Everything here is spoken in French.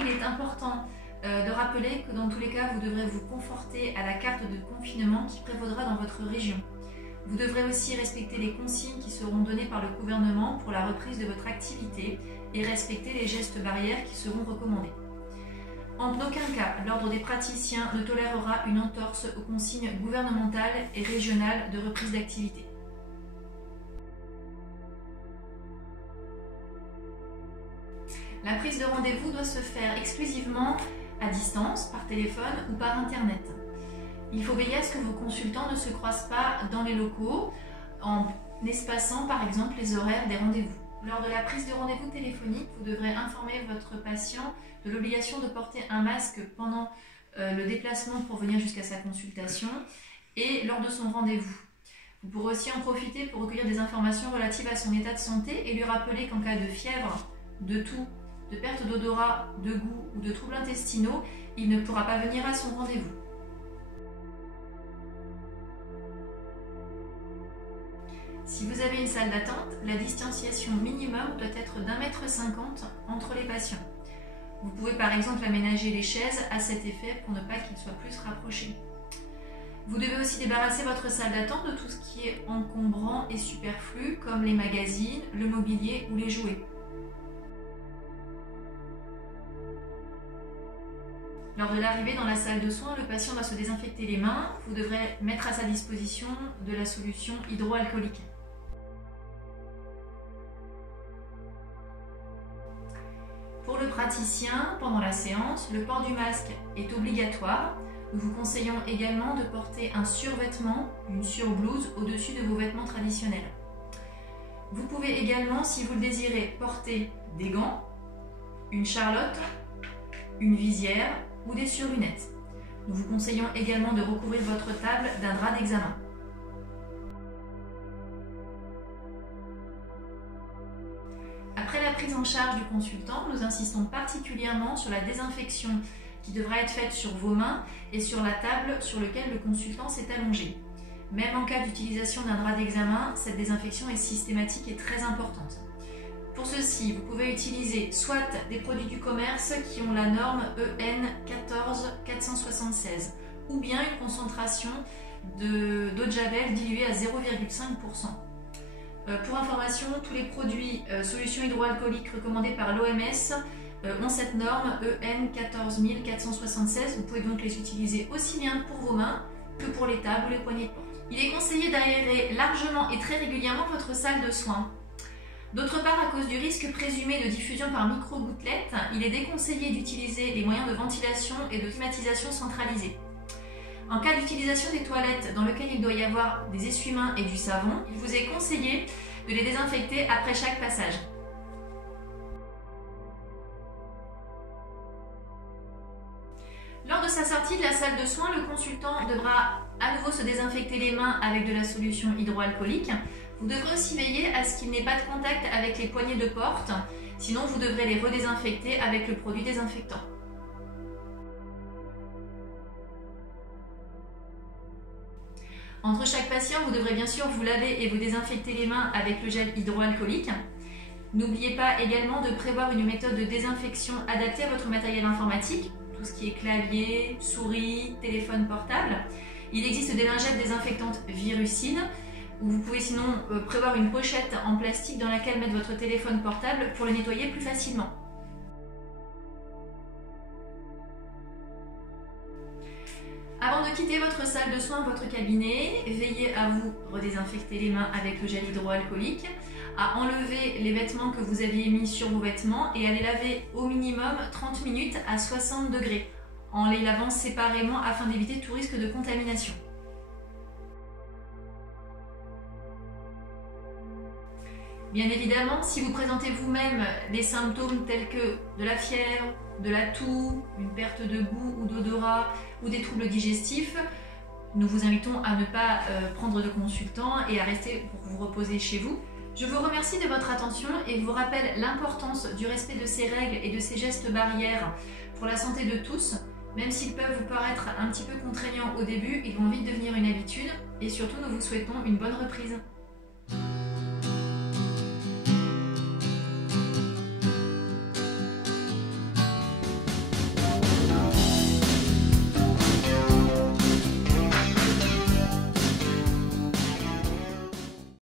il est important de rappeler que dans tous les cas, vous devrez vous conforter à la carte de confinement qui prévaudra dans votre région. Vous devrez aussi respecter les consignes qui seront données par le gouvernement pour la reprise de votre activité et respecter les gestes barrières qui seront recommandés. En aucun cas, l'Ordre des praticiens ne tolérera une entorse aux consignes gouvernementales et régionales de reprise d'activité. La prise de rendez-vous doit se faire exclusivement à distance, par téléphone ou par Internet. Il faut veiller à ce que vos consultants ne se croisent pas dans les locaux en espaçant par exemple les horaires des rendez-vous. Lors de la prise de rendez-vous téléphonique, vous devrez informer votre patient de l'obligation de porter un masque pendant le déplacement pour venir jusqu'à sa consultation et lors de son rendez-vous. Vous pourrez aussi en profiter pour recueillir des informations relatives à son état de santé et lui rappeler qu'en cas de fièvre, de toux, de perte d'odorat, de goût ou de troubles intestinaux, il ne pourra pas venir à son rendez-vous. Si vous avez une salle d'attente, la distanciation minimum doit être d'1,50 m entre les patients. Vous pouvez par exemple aménager les chaises à cet effet pour ne pas qu'ils soient plus rapprochés. Vous devez aussi débarrasser votre salle d'attente de tout ce qui est encombrant et superflu comme les magazines, le mobilier ou les jouets. Lors de l'arrivée dans la salle de soins, le patient doit se désinfecter les mains. Vous devrez mettre à sa disposition de la solution hydroalcoolique. Pour le praticien, pendant la séance, le port du masque est obligatoire. Nous vous conseillons également de porter un survêtement, une surblouse au-dessus de vos vêtements traditionnels. Vous pouvez également, si vous le désirez, porter des gants, une charlotte, une visière ou des surlunettes. Nous vous conseillons également de recouvrir votre table d'un drap d'examen. Après la prise en charge du consultant, nous insistons particulièrement sur la désinfection qui devra être faite sur vos mains et sur la table sur laquelle le consultant s'est allongé. Même en cas d'utilisation d'un drap d'examen, cette désinfection est systématique et très importante. Pour ceci, vous pouvez utiliser soit des produits du commerce qui ont la norme EN 14476 ou bien une concentration d'eau de javel diluée à 0,5%. Pour information, tous les produits solutions hydroalcooliques recommandés par l'OMS ont cette norme EN 14476. Vous pouvez donc les utiliser aussi bien pour vos mains que pour les tables ou les poignées de porte. Il est conseillé d'aérer largement et très régulièrement votre salle de soins. D'autre part, à cause du risque présumé de diffusion par micro-gouttelettes, il est déconseillé d'utiliser les moyens de ventilation et de climatisation centralisés. En cas d'utilisation des toilettes dans lesquelles il doit y avoir des essuie-mains et du savon, il vous est conseillé de les désinfecter après chaque passage. Lors de sa sortie de la salle de soins, le consultant devra à nouveau se désinfecter les mains avec de la solution hydroalcoolique. Vous devrez aussi veiller à ce qu'il n'ait pas de contact avec les poignées de porte, sinon vous devrez les redésinfecter avec le produit désinfectant. Entre chaque patient, vous devrez bien sûr vous laver et vous désinfecter les mains avec le gel hydroalcoolique. N'oubliez pas également de prévoir une méthode de désinfection adaptée à votre matériel informatique, tout ce qui est clavier, souris, téléphone portable. Il existe des lingettes désinfectantes Virucine, ou vous pouvez sinon prévoir une pochette en plastique dans laquelle mettre votre téléphone portable pour le nettoyer plus facilement. Avant de quitter votre salle de soins, votre cabinet, veillez à vous redésinfecter les mains avec le gel hydroalcoolique, à enlever les vêtements que vous aviez mis sur vos vêtements et à les laver au minimum 30 minutes à 60 degrés, en les lavant séparément afin d'éviter tout risque de contamination. Bien évidemment, si vous présentez vous-même des symptômes tels que de la fièvre, de la toux, une perte de goût ou d'odorat ou des troubles digestifs, nous vous invitons à ne pas prendre de consultant et à rester pour vous reposer chez vous. Je vous remercie de votre attention et vous rappelle l'importance du respect de ces règles et de ces gestes barrières pour la santé de tous. Même s'ils peuvent vous paraître un petit peu contraignants au début, ils vont vite devenir une habitude et surtout nous vous souhaitons une bonne reprise.